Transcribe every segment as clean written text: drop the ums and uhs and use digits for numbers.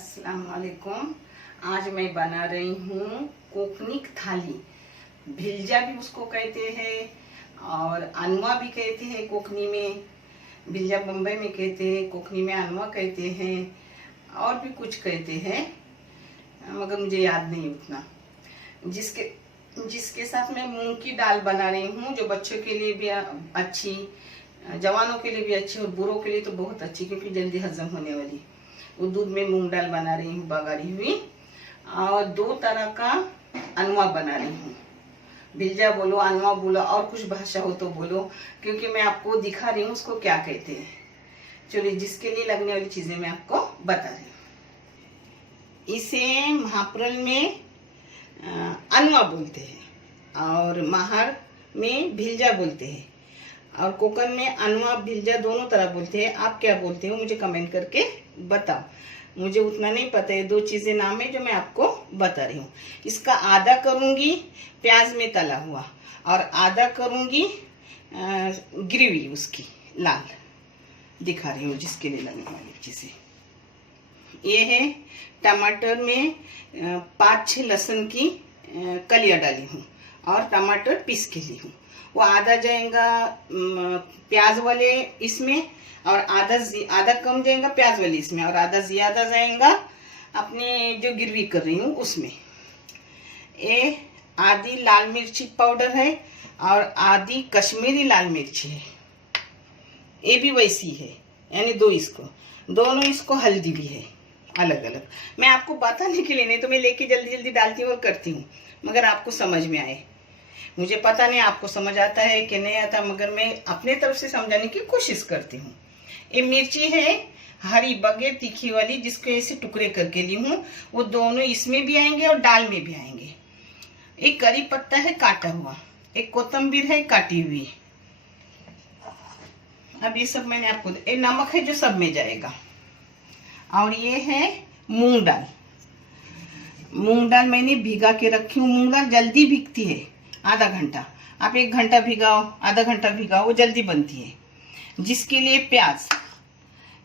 अस्सलाम वालेकुम। आज मैं बना रही हूँ कोकनिक थाली। भिलजा भी उसको कहते हैं और अनवा भी कहते हैं कोकनी में। भिलजा बम्बई में कहते हैं, कोकनी में अनवा कहते हैं और भी कुछ कहते हैं, मगर मुझे याद नहीं उतना। जिसके साथ मैं मूंग की दाल बना रही हूँ, जो बच्चों के लिए भी अच्छी, जवानों के लिए भी अच्छी और बूढ़ों के लिए तो बहुत अच्छी, क्योंकि जल्दी हजम होने वाली। वो दूध में मूंग दाल बना रही हूँ बघारी हुई, और 2 तरह का अनवा बना रही हूँ। भिलजा बोलो, अनवा बोलो, और कुछ भाषा हो तो बोलो, क्योंकि मैं आपको दिखा रही हूँ उसको क्या कहते हैं। चलिए, जिसके लिए लगने वाली चीजें मैं आपको बता रही हूँ। इसे महाप्रल में अनवा बोलते हैं और महार में भिलजा बोलते हैं, और कोकन में अनवा भिलजा दोनों तरह बोलते हैं। आप क्या बोलते हो मुझे कमेंट करके बताओ, मुझे उतना नहीं पता है। 2 चीजें नाम है जो मैं आपको बता रही हूँ। इसका आधा करूँगी प्याज में तला हुआ, और आधा करूँगी ग्रेवी उसकी लाल, दिखा रही हूँ जिसके लिए लगने वाली चीज़ें। ये है टमाटर में 5-6 लहसुन की कलियाँ डाली हूँ, और टमाटर पीस के ली हूँ। वो आधा जाएगा प्याज वाले इसमें, और आधा कम जाएगा प्याज वाले इसमें, और आधा ज़्यादा जाएगा अपने जो ग्रेवी कर रही हूँ उसमें। ये आधी लाल मिर्ची पाउडर है और आधी कश्मीरी लाल मिर्ची है, ये भी वैसी है, यानी 2 इसको, दोनों इसको हल्दी भी है अलग अलग। मैं आपको बताने के लिए नहीं तो मैं लेके जल्दी जल्दी डालती हूँ और करती हूँ, मगर आपको समझ में आए। मुझे पता नहीं आपको समझ आता है कि नहीं आता, मगर मैं अपने तरफ से समझाने की कोशिश करती हूँ। ये मिर्ची है हरी बगैर तीखी वाली, जिसको ऐसे टुकड़े करके ली हूँ। वो दोनों इसमें भी आएंगे और दाल में भी आएंगे। एक करी पत्ता है काटा हुआ, एक कोतंबीर है काटी हुई। अब ये सब मैंने आपको, ये नमक है जो सब में जाएगा, और ये है मूंग दाल। मूंग दाल मैंने भिगा के रखी हूँ। मूंग दाल जल्दी भीगती है, आधा घंटा। आप 1 घंटा भिगाओ, आधा घंटा भिगाओ, वो जल्दी बनती है। जिसके लिए प्याज,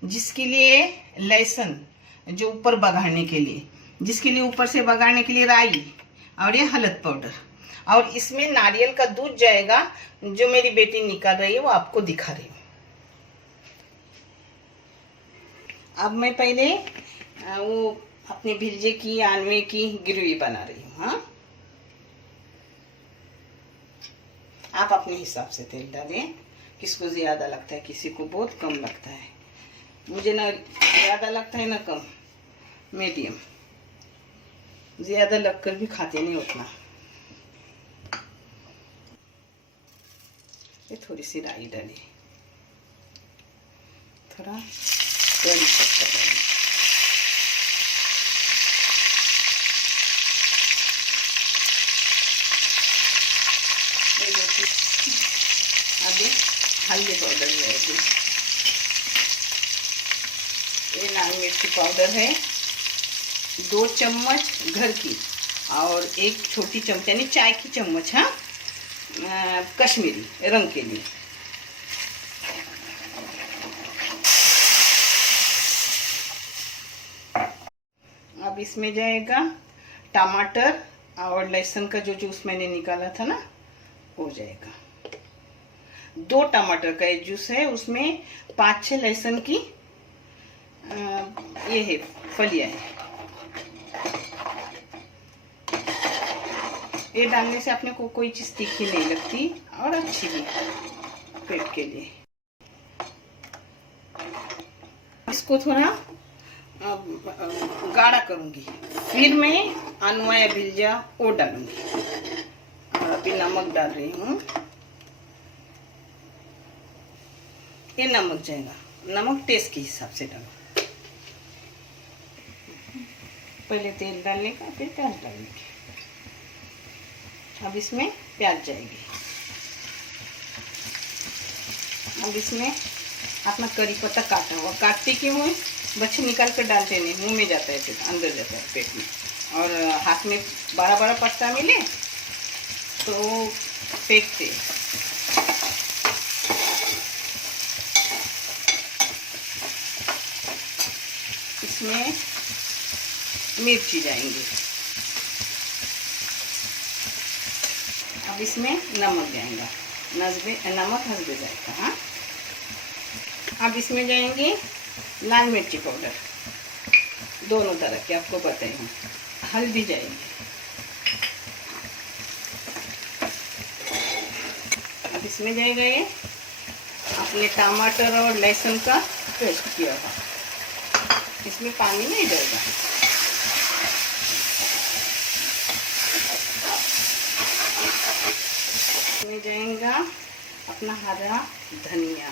जिसके लिए लहसुन जो ऊपर बघाड़ने के लिए, जिसके लिए ऊपर से बघाड़ने के लिए राई, और ये हल्द पाउडर, और इसमें नारियल का दूध जाएगा जो मेरी बेटी निकाल रही है, वो आपको दिखा रही हूँ। अब मैं पहले वो अपने भिलजे की आनवे की ग्रेवी बना रही हूँ। हाँ, आप अपने हिसाब से तेल डालें, किसको ज़्यादा लगता है, किसी को बहुत कम लगता है। मुझे ना ज़्यादा लगता है ना कम, मीडियम। ज़्यादा लगकर भी खाते नहीं उतना। ये थोड़ी सी राई डाली, थोड़ा कड़ी पत्ता डाली, अभी हल्दी पाउडर जाएगी। ये लाल मिर्ची पाउडर है 2 चम्मच घर की, और 1 छोटी चम्मच यानी चाय की चम्मच, हाँ, कश्मीरी रंग के लिए। अब इसमें जाएगा टमाटर और लहसुन का जो जूस मैंने निकाला था ना, हो जाएगा। 2 टमाटर का ये जूस है, उसमें 5-6 लहसुन की ये है फलियां है। ये डालने से अपने को कोई चीज तीखी नहीं लगती और अच्छी भी पेट के लिए। इसको थोड़ा गाढ़ा करूंगी, फिर मैं अनवा या भिलजा वो डालूंगी। और अभी नमक डाल रही हूँ, ये नमक जाएगा, नमक टेस्ट के हिसाब से डालो। पहले तेल डालने का, फिर प्याज डालने का। अब इसमें प्याज जाएगी। अब इसमें अपना करी पत्ता काटा हुआ, काटते क्यों है, बच्चे निकाल कर डालते नहीं, मुंह में जाता है, फिर अंदर जाता है पेट में। और हाथ में बड़ा बड़ा पत्ता मिले तो फेंकते। इसमें मिर्ची जाएंगी। अब इसमें नमक जाएगा, नमक हस्बे जाएगा। हाँ, अब इसमें जाएंगे लाल मिर्ची पाउडर, दोनों तरह के आपको बताई हूँ। हल्दी जाएगी। अब इसमें जाएगा ये अपने टमाटर और लहसुन का पेस्ट किया हुआ, इसमें पानी नहीं जाएगा। इसमें जाएगा अपना हरा धनिया,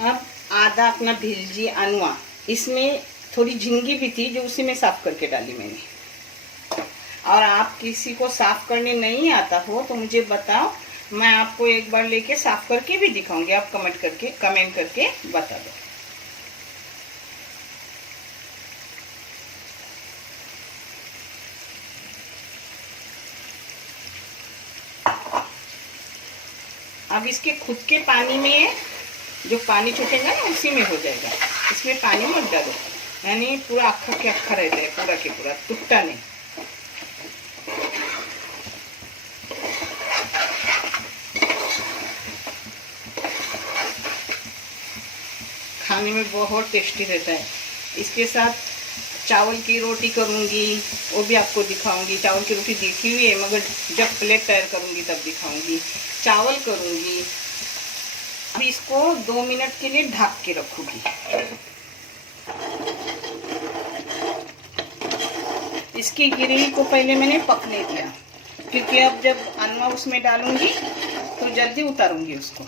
अब आधा अपना भिलजी अनवा, इसमें थोड़ी झिंगी भी थी जो उसी में साफ करके डाली मैंने। और आप किसी को साफ करने नहीं आता हो तो मुझे बताओ, मैं आपको एक बार लेके साफ करके भी दिखाऊंगी, आप कमेंट करके बता दो। अब इसके खुद के पानी में जो पानी छूटेगा ना उसी में हो जाएगा, इसमें पानी मत डालो, यानी पूरा अक्खा के अक्खा रहता है, पूरा के पूरा टूटता नहीं। खाने में बहुत टेस्टी रहता है। इसके साथ चावल की रोटी करूँगी, वो भी आपको दिखाऊंगी। चावल की रोटी देखी हुई है, मगर जब प्लेट तैयार करूँगी तब दिखाऊंगी। चावल करूँगी। अब इसको 2 मिनट के लिए ढक के रखूँगी। इसकी ग्रेवी को पहले मैंने पकने दिया, क्योंकि अब जब अनवा उसमें डालूंगी तो जल्दी उतारूंगी उसको,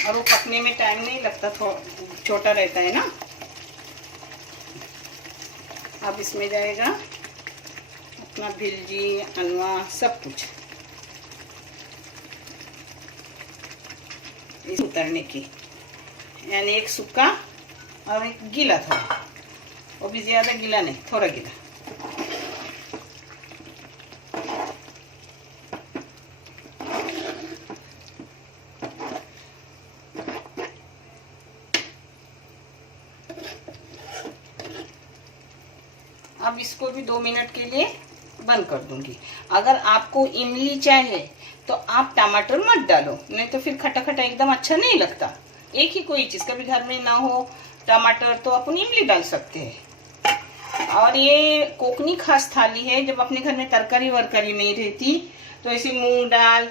और वो पकने में टाइम नहीं लगता, थोड़ा छोटा रहता है ना। अब इसमें जाएगा अपना भिलजी अनवा सब कुछ, इस उतरने की, यानी एक सूखा और एक गीला था, वो भी ज्यादा गीला नहीं, थोड़ा गीला। अब इसको भी 2 मिनट के लिए बंद कर दूंगी। अगर आपको इमली चाहिए तो आप टमाटर मत डालो, नहीं तो फिर खट्टा खट्टा एकदम अच्छा नहीं लगता। एक ही कोई चीज, कभी घर में ना हो टमाटर तो अपन इमली डाल सकते हैं। और ये कोकनी खास थाली है, जब अपने घर में तरकारी वरकारी नहीं रहती तो ऐसे मूंग दाल,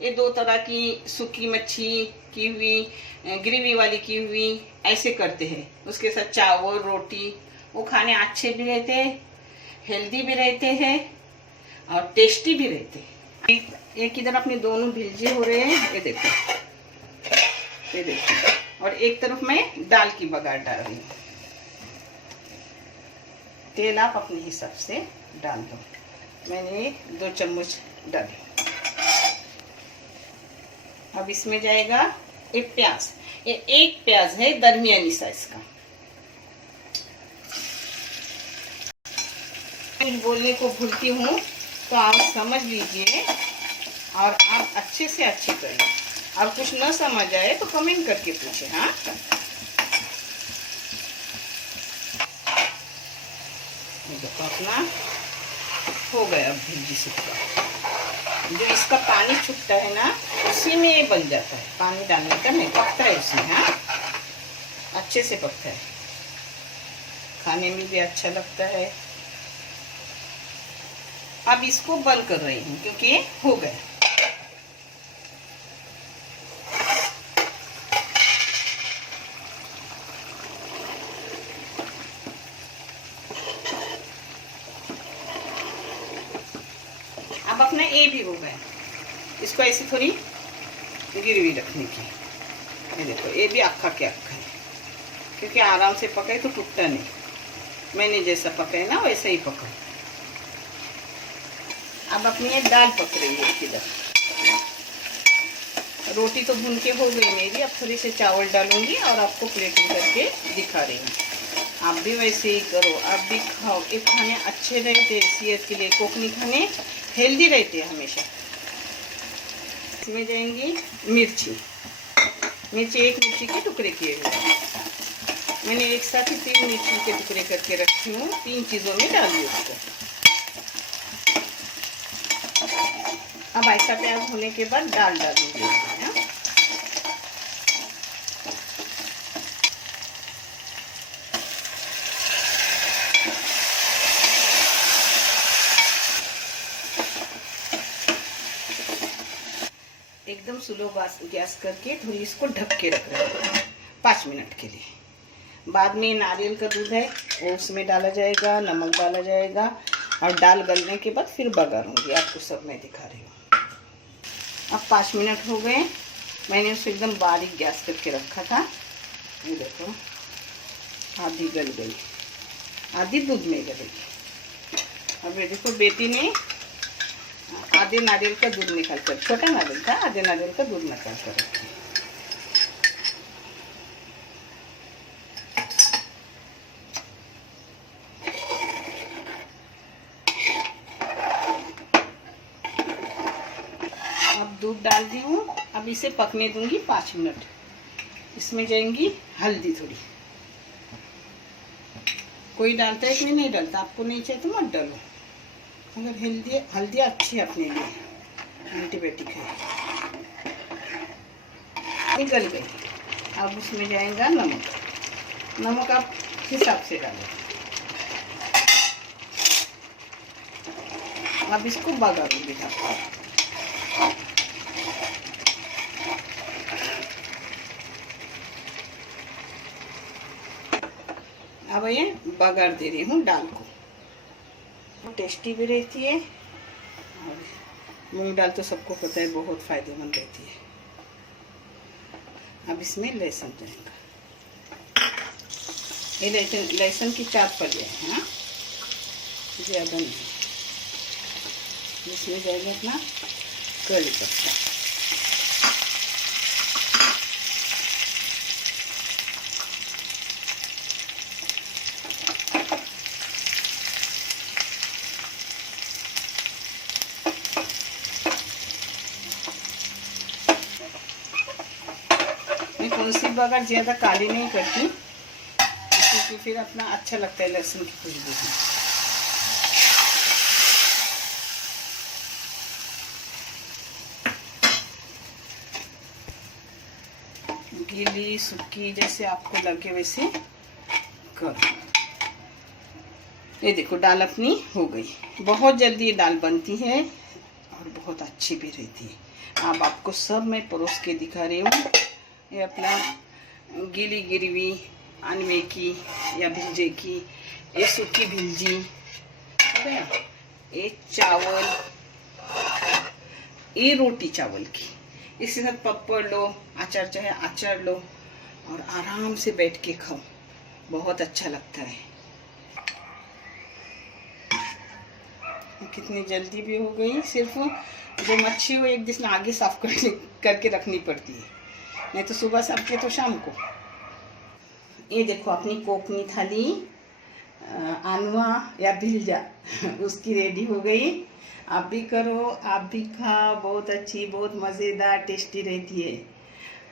ये 2 तरह की सूखी मच्छी की हुई, ग्रेवी वाली की हुई, ऐसे करते हैं। उसके साथ चावल रोटी, वो खाने अच्छे भी रहते हैं, हेल्दी भी रहते हैं और टेस्टी भी रहते हैं। एक इधर अपने दोनों भिलजे हो रहे हैं, ये देखो, ये देखो। और एक तरफ मैं दाल की बघार डाल रही हूँ। तेल आप अपने हिसाब से डाल दो, मैंने 2 चम्मच डाले। अब इसमें जाएगा एक प्याज, ये एक प्याज है दरमियानी साइज का। कुछ बोलने को भूलती हूँ तो आप समझ लीजिए और आप अच्छे से अच्छी करें। और कुछ न समझ आए तो कमेंट करके पूछे। हाँ, देखो अपना हो गया भिंडी सूखा। जो इसका पानी छूटता है ना उसी में ये बन जाता है, पानी डालने का नहीं, पकता है उसमें। हाँ, अच्छे से पकता है, खाने में भी अच्छा लगता है। अब इसको बंद कर रही हूँ क्योंकि हो गया। अब अपना ये भी हो गया, इसको ऐसी थोड़ी गिरवी रखने की। ये देखो, ये भी अक्खा के अक्खा है, क्योंकि आराम से पकाए तो टूटता नहीं। मैंने जैसा पकाए ना वैसा ही पकाए। अब अपनी ये दाल पक रही है इधर। रोटी तो भून के हो गई मेरी, अब थोड़ी से चावल डालूंगी और आपको प्लेटिंग करके दिखा रही हूँ। आप भी वैसे ही करो, आप भी खाओ। ये खाने अच्छे रहते हैं सेहत के लिए, कोकनी खाने हेल्दी रहते हैं हमेशा। इसमें जाएंगी मिर्ची। एक मिर्ची के टुकड़े किए हुए, मैंने एक साथ ही 3 मिर्ची के टुकड़े करके रखी हूँ। 3 चीज़ों में डाल दिए उसको। अब ऐसा प्याज होने के बाद दाल डालूंगी। एकदम स्लो गैस करके थोड़ी इसको ढक के रख रहे हैं 5 मिनट के लिए। बाद में नारियल का दूध है वो उसमें डाला जाएगा, नमक डाला जाएगा और दाल गलने के बाद फिर बघारूंगी। आपको सब मैं दिखा रही हूँ। अब 5 मिनट हो गए, मैंने उसको एकदम बारीक गैस करके रखा था। ये देखो आधी गल गई, आधी दूध में गलेगी। अब ये देखो बेटी ने आधे नारियल का दूध निकाल कर, छोटा नारियल था, आधे नारियल का दूध निकाल कर रखी। अब दूध डाल दी हूँ, अब इसे पकने दूंगी 5 मिनट। इसमें जाएंगी हल्दी थोड़ी। कोई डालता है कि नहीं डालता, आपको नहीं चाहिए तो मत डालो, मगर हल्दी अच्छी है अपने लिए, एंटीबायोटिक है। निकल गई। अब उसमें जाएगा नमक आप हिसाब से डालें। अब इसको बघारूंगी। अब ये बघार दे रही हूँ दाल को। टेस्टी भी रहती है और मूंग दाल तो सबको पता है बहुत फायदेमंद रहती है। अब इसमें लहसुन जाएगा। ये लहसुन की 4 पलियाँ हैं, हाँ ज़्यादा नहीं। इसमें जाएगा अपना कड़ी पत्ता। मैं तुलसी बघार ज़्यादा काली नहीं करती क्योंकि फिर अपना अच्छा लगता है लहसुन की खुशबू में। गीली सूखी जैसे आपको लगे वैसे करो। ये देखो दाल अपनी हो गई। बहुत जल्दी ये दाल बनती है और बहुत अच्छी भी रहती है। अब आपको सब मैं परोस के दिखा रही हूँ। ये अपना गीली गिरवी अनमे की या भिंजे की, ये सूखी भिंजी हो गया, ये चावल, ये रोटी चावल की। इसके साथ पपड़ लो, अचार चाहे अचार लो और आराम से बैठ के खाओ, बहुत अच्छा लगता है। कितनी जल्दी भी हो गई। सिर्फ जो मच्छी हो एक दिन आगे साफ करके रखनी पड़ती है, नहीं तो सुबह साफ के तो शाम को। ये देखो अपनी कोकनी थाली आनुआ या भिलजा उसकी रेडी हो गई। आप भी करो, आप भी खाओ, बहुत अच्छी, बहुत मज़ेदार, टेस्टी रहती है।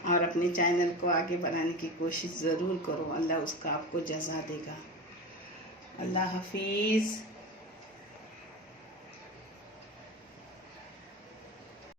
और अपने चैनल को आगे बढ़ाने की कोशिश ज़रूर करो। अल्लाह उसका आपको जज़ा देगा। अल्लाह हाफिज़।